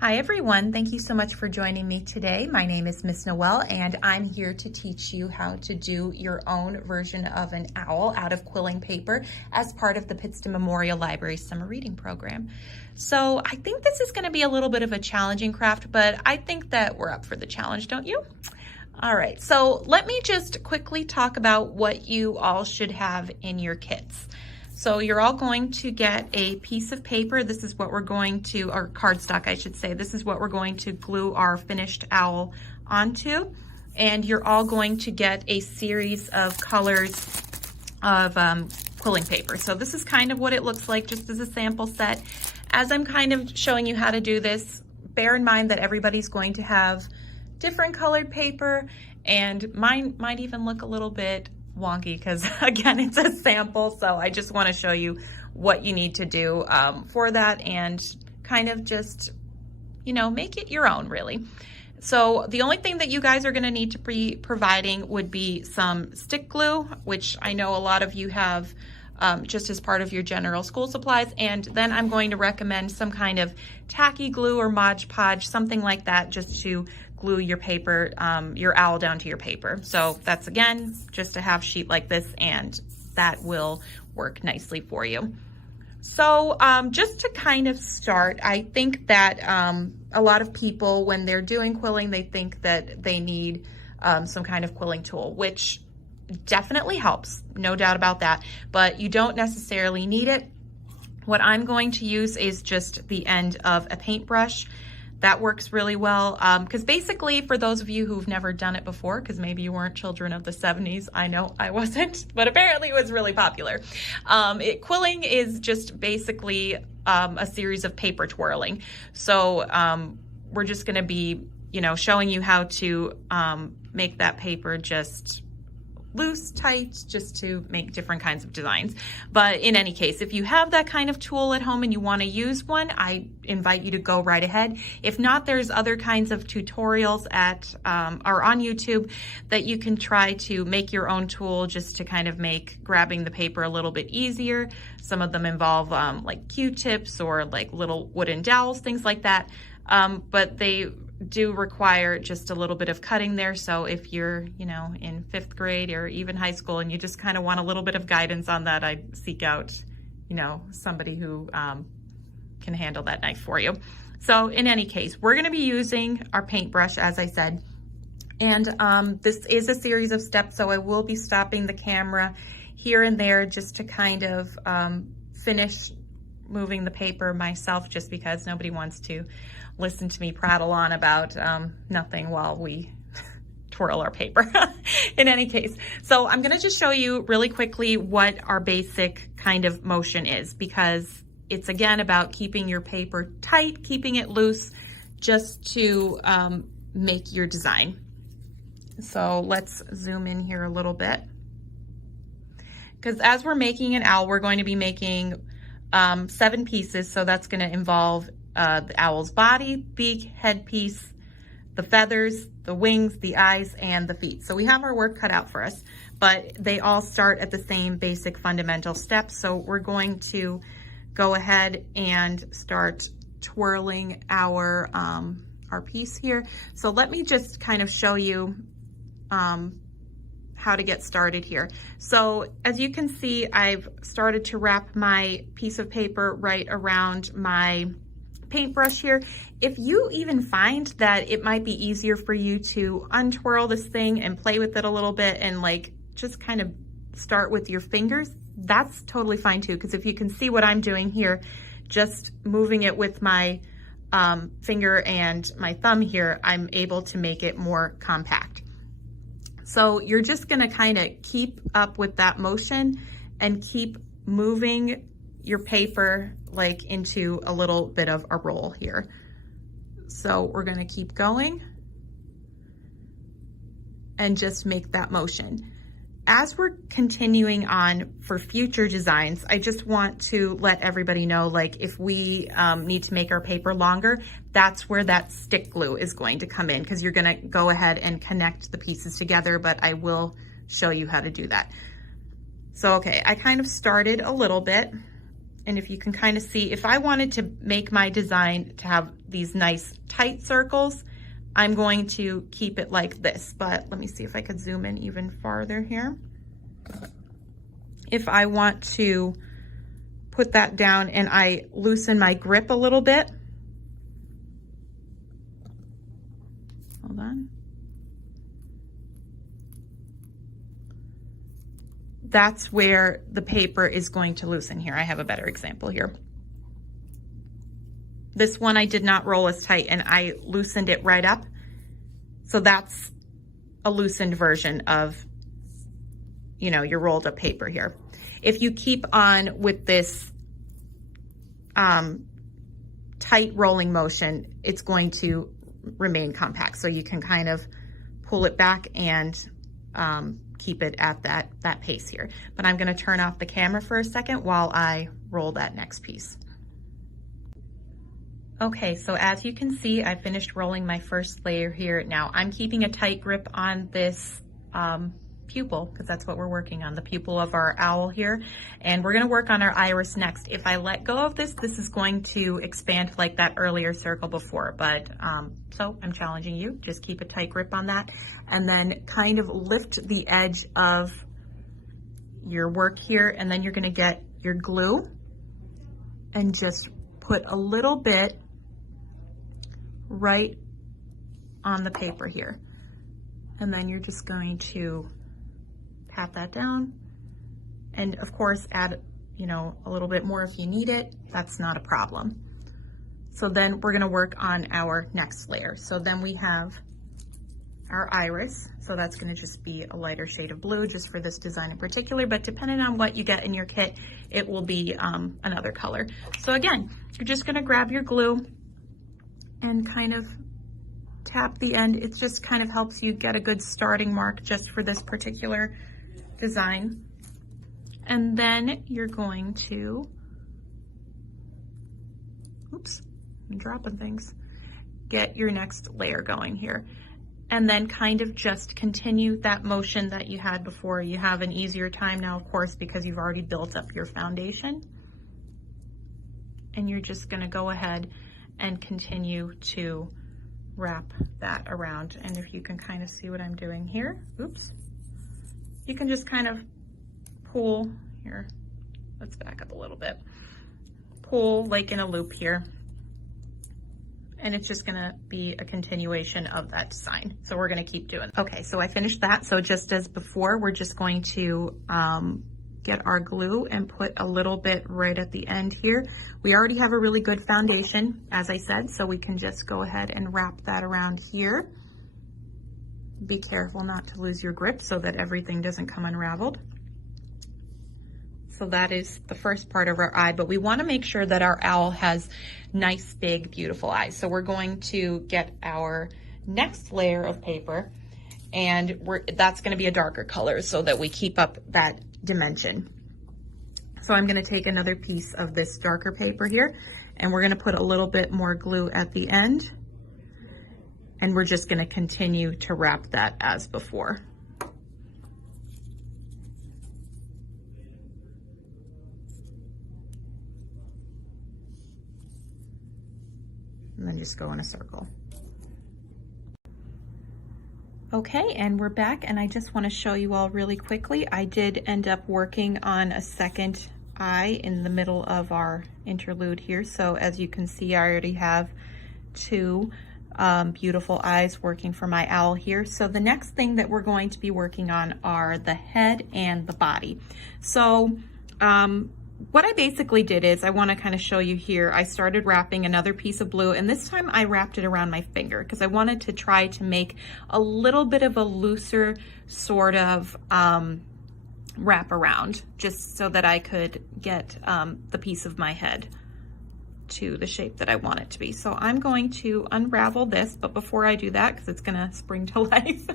Hi everyone, thank you so much for joining me today. My name is Miss Noelle and I'm here to teach you how to do your own version of an owl out of quilling paper as part of the Pittston Memorial Library Summer Reading Program. So I think this is going to be a little bit of a challenging craft, but I think that we're up for the challenge, don't you? All right, so let me just quickly talk about what you all should have in your kits. So you're all going to get a piece of paper. This is what we're going to, or cardstock I should say, this is what we're going to glue our finished owl onto. And you're all going to get a series of colors of quilling paper. So this is kind of what it looks like just as a sample set. As I'm kind of showing you how to do this, bear in mind that everybody's going to have different colored paper, and mine might even look a little bit wonky because again, it's a sample. So I just want to show you what you need to do for that and kind of just, you know, make it your own really. So the only thing that you guys are going to need to be providing would be some stick glue, which I know a lot of you have just as part of your general school supplies. And then I'm going to recommend some kind of tacky glue or Mod Podge, something like that, just to glue your paper, your owl down to your paper. So that's again, just a half sheet like this, and that will work nicely for you. So just to kind of start, I think that a lot of people, when they're doing quilling, they think that they need some kind of quilling tool, which definitely helps, no doubt about that, but you don't necessarily need it. What I'm going to use is just the end of a paintbrush. That works really well because basically, for those of you who've never done it before, because maybe you weren't children of the 70s, I know I wasn't, but apparently it was really popular. Quilling is just basically a series of paper twirling. So we're just going to be, you know, showing you how to make that paper just loose, tight, just to make different kinds of designs. But in any case, if you have that kind of tool at home and you want to use one, I invite you to go right ahead. If not, there's other kinds of tutorials at or on YouTube that you can try to make your own tool just to kind of make grabbing the paper a little bit easier. Some of them involve like Q-tips or like little wooden dowels, things like that. But they do require just a little bit of cutting there. So if you're, you know, in 5th grade or even high school and you just kind of want a little bit of guidance on that, I'd seek out, you know, somebody who can handle that knife for you. So in any case, we're going to be using our paintbrush, as I said, and this is a series of steps. So I will be stopping the camera here and there just to kind of finish moving the paper myself, just because nobody wants to listen to me prattle on about nothing while we twirl our paper. In any case, so I'm going to just show you really quickly what our basic kind of motion is, because it's again about keeping your paper tight, keeping it loose, just to make your design. So let's zoom in here a little bit, because as we're making an owl, we're going to be making 7 pieces. So that's going to involve the owl's body, beak, headpiece, the feathers, the wings, the eyes, and the feet. So we have our work cut out for us, but they all start at the same basic fundamental steps. So we're going to go ahead and start twirling our piece here. So let me just kind of show you how to get started here. So as you can see, I've started to wrap my piece of paper right around my paintbrush here. If you even find that it might be easier for you to untwirl this thing and play with it a little bit and like just kind of start with your fingers, that's totally fine too. Because if you can see what I'm doing here, just moving it with my finger and my thumb here, I'm able to make it more compact. So you're just gonna kind of keep up with that motion and keep moving your paper like into a little bit of a roll here. So we're gonna keep going and just make that motion. As we're continuing on for future designs, I just want to let everybody know, like if we need to make our paper longer, that's where that stick glue is going to come in, because you're gonna go ahead and connect the pieces together, but I will show you how to do that. So, okay, I kind of started a little bit And if you can kind of see, if I wanted to make my design to have these nice tight circles, I'm going to keep it like this. But let me see if I could zoom in even farther here. If I want to put that down and I loosen my grip a little bit, hold on. That's where the paper is going to loosen here. I have a better example here. This one I did not roll as tight and I loosened it right up. So that's a loosened version of, you know, your rolled up paper here. If you keep on with this tight rolling motion, it's going to remain compact. So you can kind of pull it back and keep it at that pace here. But I'm gonna turn off the camera for a second while I roll that next piece. Okay, so as you can see, I finished rolling my first layer here. Now I'm keeping a tight grip on this pupil, because that's what we're working on, the pupil of our owl here. And we're gonna work on our iris next. If I let go of this, this is going to expand like that earlier circle before, but so I'm challenging you, just keep a tight grip on that. And then kind of lift the edge of your work here, and then you're gonna get your glue and just put a little bit right on the paper here. And then you're just going to pat that down. And of course, add, you know, a little bit more if you need it. That's not a problem. So then we're gonna work on our next layer. So then we have our iris. So that's gonna just be a lighter shade of blue just for this design in particular, but depending on what you get in your kit, it will be another color. So again, you're just gonna grab your glue and kind of tap the end. It just kind of helps you get a good starting mark just for this particular design. And then you're going to, oops, I'm dropping things, get your next layer going here. And then kind of just continue that motion that you had before. You have an easier time now, of course, because you've already built up your foundation. And you're just gonna go ahead and continue to wrap that around. And if you can kind of see what I'm doing here, oops, you can just kind of pull here. Let's back up a little bit. Pull like in a loop here. And it's just gonna be a continuation of that design. So we're gonna keep doing. Okay, so I finished that. So just as before, we're just going to get our glue and put a little bit right at the end here. We already have a really good foundation, as I said, so we can just go ahead and wrap that around here. Be careful not to lose your grip so that everything doesn't come unraveled. So that is the first part of our eye, but we want to make sure that our owl has nice, big, beautiful eyes. So we're going to get our next layer of paper, and that's going to be a darker color so that we keep up that dimension. So I'm going to take another piece of this darker paper here, and we're going to put a little bit more glue at the end, and we're just going to continue to wrap that as before. And then just go in a circle. Okay, and we're back, and I just want to show you all really quickly. I did end up working on a second eye in the middle of our interlude here. So as you can see, I already have two beautiful eyes working for my owl here. So the next thing that we're going to be working on are the head and the body. So what I basically did is, I want to kind of show you here, I started wrapping another piece of blue, and this time I wrapped it around my finger because I wanted to try to make a little bit of a looser sort of wrap around, just so that I could get the piece of my head to the shape that I want it to be. So I'm going to unravel this, but before I do that, because it's gonna spring to life,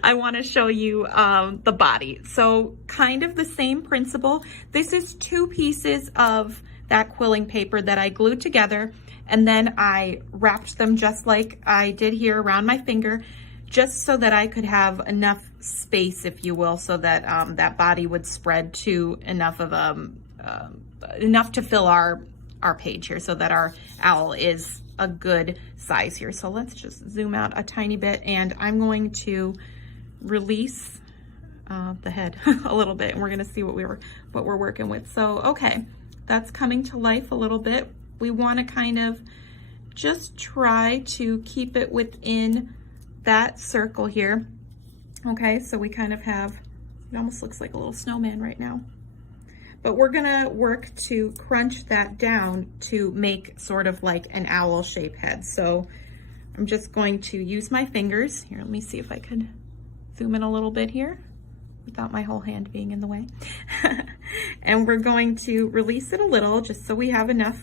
I wanna show you the body. So kind of the same principle. This is two pieces of that quilling paper that I glued together, and then I wrapped them just like I did here around my finger, just so that I could have enough space, if you will, so that that body would spread to enough of enough to fill our page here so that our owl is a good size here. So let's just zoom out a tiny bit, and I'm going to release the head a little bit, and we're gonna see what we're working with. So, okay, that's coming to life a little bit. We wanna kind of just try to keep it within that circle here. Okay, so we kind of have, it almost looks like a little snowman right now. But we're gonna work to crunch that down to make sort of like an owl shape head. So I'm just going to use my fingers. Here, let me see if I could zoom in a little bit here without my whole hand being in the way. And we're going to release it a little just so we have enough,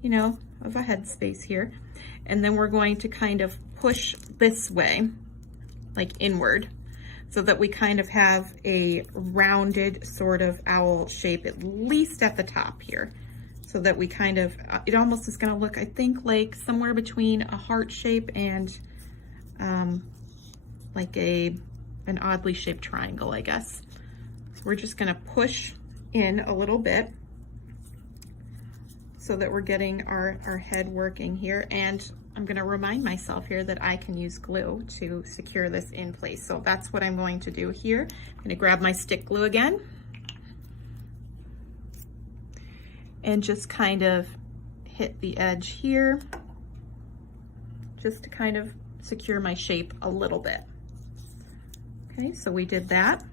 you know, of a head space here. And then we're going to kind of push this way, like inward, so that we kind of have a rounded sort of owl shape, at least at the top here. So that we kind of, it almost is gonna look, I think, like somewhere between a heart shape and like an oddly shaped triangle, I guess. So we're just gonna push in a little bit so that we're getting our head working here. And I'm gonna remind myself here that I can use glue to secure this in place. So that's what I'm going to do here. I'm gonna grab my stick glue again and just kind of hit the edge here just to kind of secure my shape a little bit. Okay, so we did that.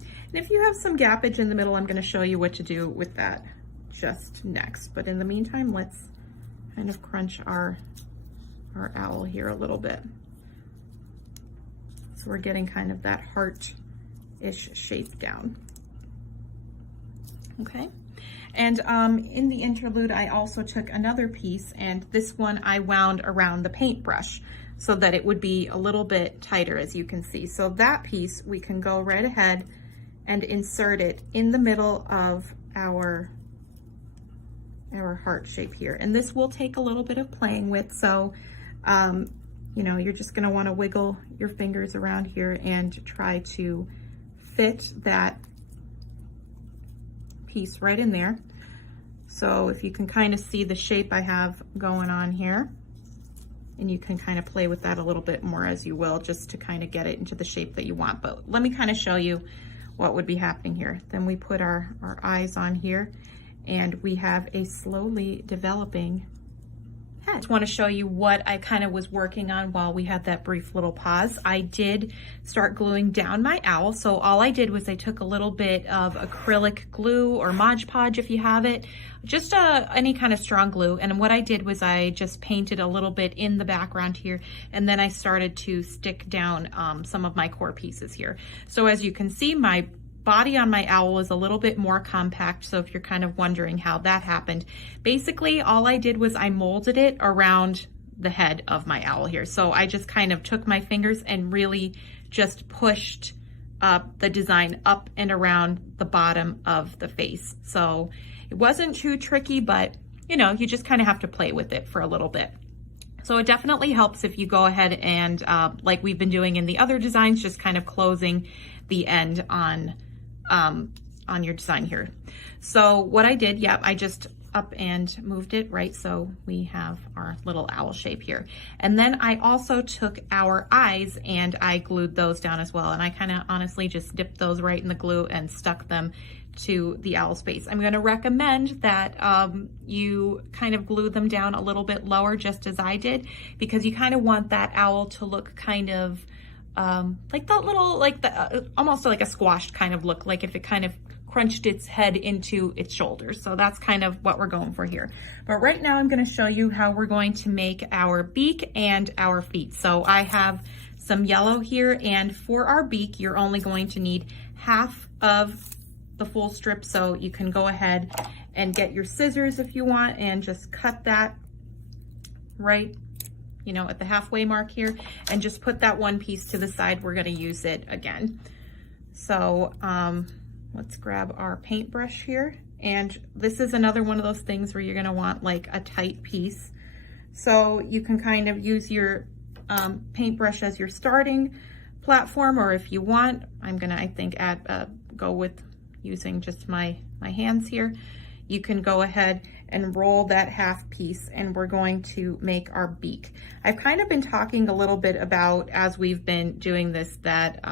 And if you have some gappage in the middle, I'm gonna show you what to do with that just next. But in the meantime, let's kind of crunch our owl here a little bit. So we're getting kind of that heart-ish shape down. Okay. And in the interlude, I also took another piece, and this one I wound around the paintbrush so that it would be a little bit tighter, as you can see. So that piece, we can go right ahead and insert it in the middle of our heart shape here. And this will take a little bit of playing with. So, you know, you're just gonna wanna wiggle your fingers around here and try to fit that piece right in there. So if you can kind of see the shape I have going on here, and you can kind of play with that a little bit more as you will, just to kind of get it into the shape that you want. But let me kind of show you what would be happening here. Then we put our eyes on here, and we have a slowly developing head. I just want to show you what I kind of was working on while we had that brief little pause. I did start gluing down my owl. So all I did was I took a little bit of acrylic glue or Mod Podge if you have it, just any kind of strong glue. And what I did was I just painted a little bit in the background here, and then I started to stick down some of my core pieces here. So as you can see, my body on my owl is a little bit more compact. So if you're kind of wondering how that happened, basically all I did was I molded it around the head of my owl here. So I just kind of took my fingers and really just pushed the design up and around the bottom of the face. So it wasn't too tricky, but you know, you just kind of have to play with it for a little bit. So it definitely helps if you go ahead and like we've been doing in the other designs, just kind of closing the end on your design here. So what I did, I just up and moved it, right? So we have our little owl shape here. And then I also took our eyes and I glued those down as well. And I kind of honestly just dipped those right in the glue and stuck them to the owl space. I'm going to recommend that you kind of glue them down a little bit lower, just as I did, because you kind of want that owl to look kind of like that little, like the almost like a squashed kind of look, like if it kind of crunched its head into its shoulders. So that's kind of what we're going for here. But right now I'm going to show you how we're going to make our beak and our feet. So I have some yellow here, and for our beak, you're only going to need half of the full strip. So you can go ahead and get your scissors if you want and just cut that right, you know, at the halfway mark here, and just put that one piece to the side. We're going to use it again. So let's grab our paintbrush here. And this is another one of those things where you're going to want like a tight piece. So you can kind of use your paintbrush as your starting platform, or if you want, I'm going to, I think, go with using just my hands here. you can go ahead and roll that half piece, and we're going to make our beak. I've kind of been talking a little bit about, as we've been doing this, that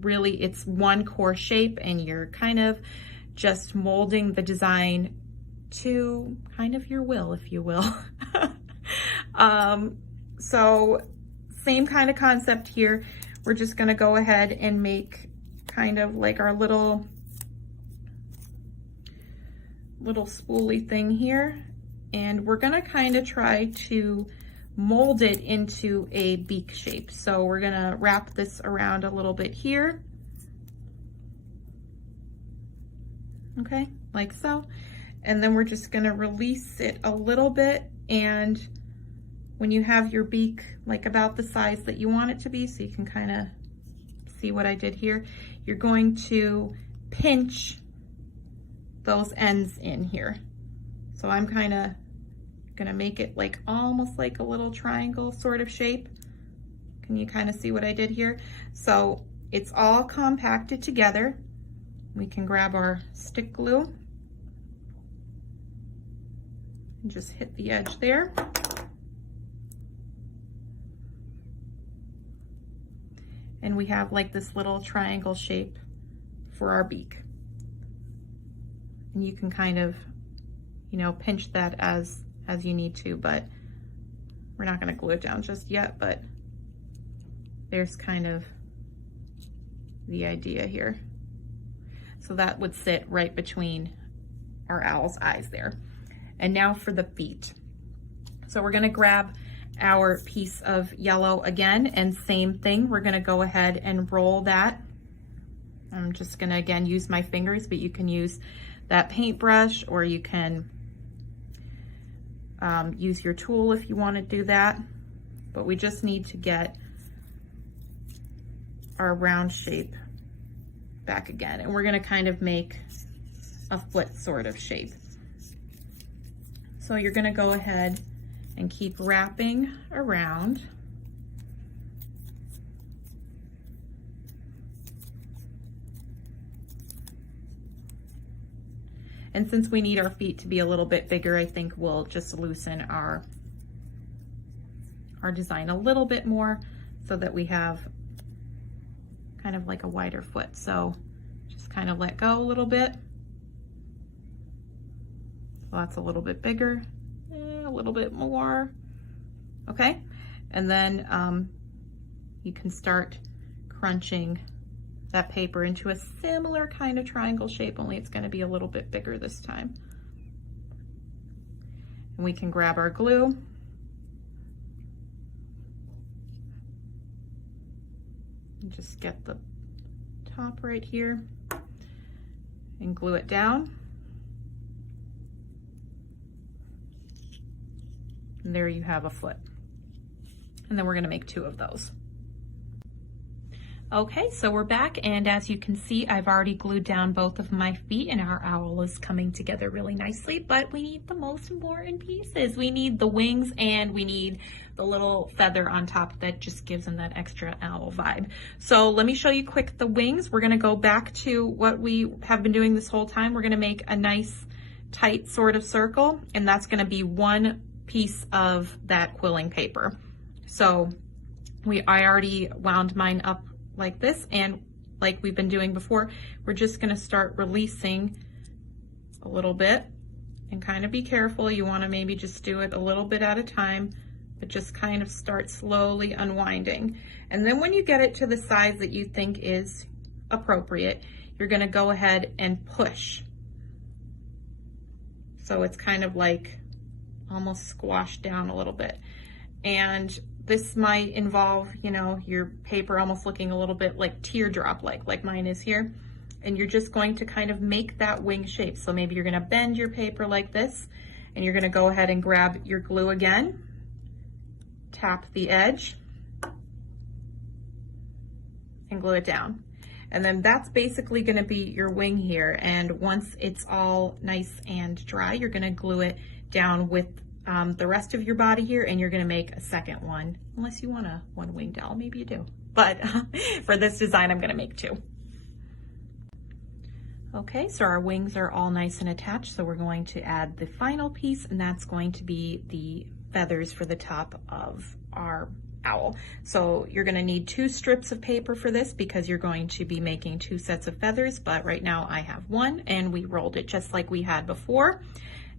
really it's one core shape, and you're kind of just molding the design to kind of your will, if you will. So same kind of concept here. We're just gonna go ahead and make kind of like our little spoolie thing here. And we're gonna kind of try to mold it into a beak shape. So we're gonna wrap this around a little bit here. Okay, like so. And then we're just gonna release it a little bit, and when you have your beak like about the size that you want it to be, so you can kind of see what I did here, you're going to pinch those ends in here. So I'm kind of gonna make it like almost like a little triangle sort of shape. Can you kind of see what I did here? So it's all compacted together. We can grab our stick glue and just hit the edge there. And we have like this little triangle shape for our beak. And you can kind of, you know, pinch that as you need to, but we're not gonna glue it down just yet, but there's kind of the idea here. So that would sit right between our owl's eyes there. And now for the feet. So we're gonna grab our piece of yellow again, and same thing, we're gonna go ahead and roll that. I'm just gonna again use my fingers, but you can use that paintbrush, or you can use your tool if you wanna do that. But we just need to get our round shape back again. And we're gonna kind of make a foot sort of shape. So you're gonna go ahead and keep wrapping around. And since we need our feet to be a little bit bigger, I think we'll just loosen our design a little bit more so that we have kind of like a wider foot. So just kind of let go a little bit. So that's a little bit bigger, a little bit more. Okay, and then you can start crunching that paper into a similar kind of triangle shape, only it's going to be a little bit bigger this time. And we can grab our glue. And just get the top right here and glue it down. And there you have a foot. And then we're going to make 2 of those. Okay, so we're back, and as you can see, I've already glued down both of my feet, and our owl is coming together really nicely, but we need the most important pieces. We need the wings, and we need the little feather on top that just gives them that extra owl vibe. So let me show you quick the wings. We're gonna go back to what we have been doing this whole time. We're gonna make a nice tight sort of circle, and that's gonna be 1 piece of that quilling paper. So I already wound mine up like this, and like we've been doing before, we're just gonna start releasing a little bit, and kind of be careful. You wanna maybe just do it a little bit at a time, but just kind of start slowly unwinding. And then when you get it to the size that you think is appropriate, you're gonna go ahead and push. So it's kind of like almost squashed down a little bit. And this might involve, you know, your paper almost looking a little bit like teardrop, like mine is here. And you're just going to kind of make that wing shape. So maybe you're gonna bend your paper like this, and you're gonna go ahead and grab your glue again, tap the edge, and glue it down. And then that's basically gonna be your wing here. And once it's all nice and dry, you're gonna glue it down with the rest of your body here, and you're gonna make a second one, unless you want a 1-winged owl, maybe you do. But for this design, I'm gonna make 2. Okay, so our wings are all nice and attached, so we're going to add the final piece, and that's going to be the feathers for the top of our owl. So you're going to need 2 strips of paper for this because you're going to be making 2 sets of feathers, but right now I have 1, and we rolled it just like we had before.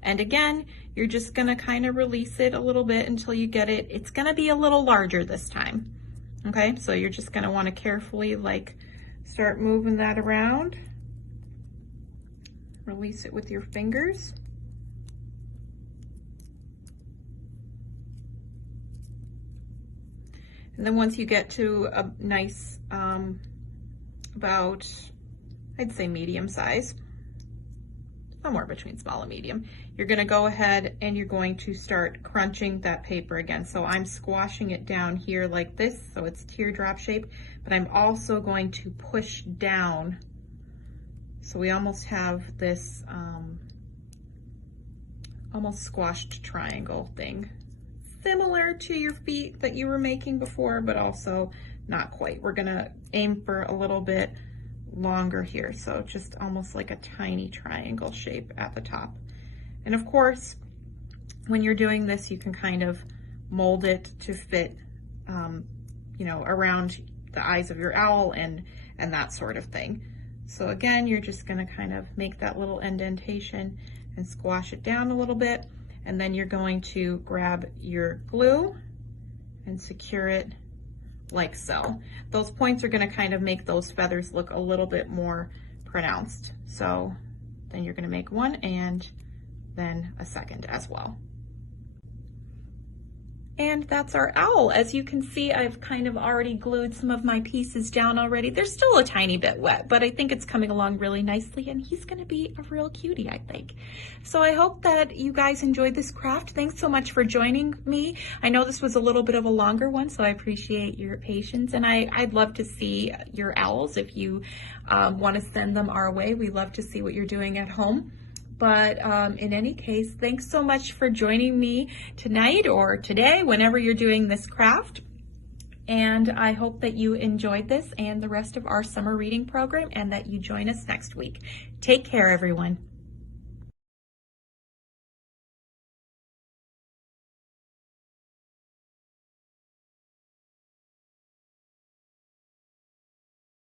And again, you're just going to kind of release it a little bit until you get it. It's going to be a little larger this time. Okay, so you're just going to want to carefully like start moving that around. Release it with your fingers. And then once you get to a nice, about, I'd say medium size, somewhere between small and medium, you're gonna go ahead and you're going to start crunching that paper again. So I'm squashing it down here like this, so it's teardrop shape, but I'm also going to push down. So we almost have this almost squashed triangle thing, similar to your feet that you were making before, but also not quite. We're gonna aim for a little bit longer here, so just almost like a tiny triangle shape at the top. And of course, when you're doing this, you can kind of mold it to fit, you know, around the eyes of your owl and that sort of thing. So again, you're just gonna kind of make that little indentation and squash it down a little bit. And then you're going to grab your glue and secure it like so. Those points are gonna kind of make those feathers look a little bit more pronounced. So then you're gonna make 1 and then a second as well. And that's our owl. As you can see, I've kind of already glued some of my pieces down already. They're still a tiny bit wet, but I think it's coming along really nicely, and he's gonna be a real cutie, I think. So I hope that you guys enjoyed this craft. Thanks so much for joining me. I know this was a little bit of a longer one, so I appreciate your patience, and I'd love to see your owls if you wanna send them our way. We love to see what you're doing at home. But in any case, thanks so much for joining me tonight or today, whenever you're doing this craft. And I hope that you enjoyed this and the rest of our summer reading program and that you join us next week. Take care, everyone.